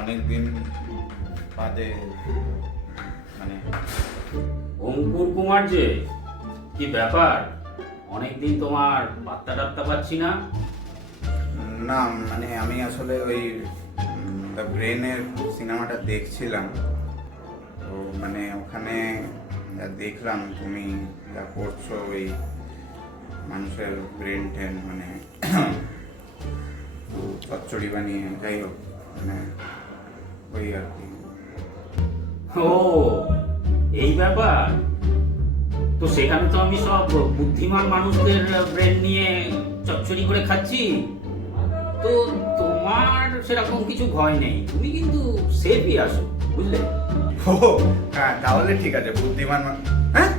অনেক দিন বাদে মানে অঙ্কুর কুমার যে কি ব্যাপার, অনেকদিন তোমার পাত্তা টাত্তা পাচ্ছি না। না মানে আমি আসলে ওই দ্য ব্রেনের সিনেমাটা দেখছিলাম, তো মানে ওখানে যা দেখলাম তুমি যা করছো ওই মানুষের ব্রেন টেন মানে চচ্চড়ি বানিয়ে, যাই হোক মানে ওই আর কি। ও এই ব্যাপার, তো সেখানে তো আমি সব বুদ্ধিমান মানুষদের ব্রেন নিয়ে চচ্চড়ি করে খাচ্ছি, তো তোমার সেরকম কিছু ভয় নেই, তুমি কিন্তু সেফই আসো, বুঝলে? ও হ্যাঁ, তাহলে ঠিক আছে, বুদ্ধিমান হ্যাঁ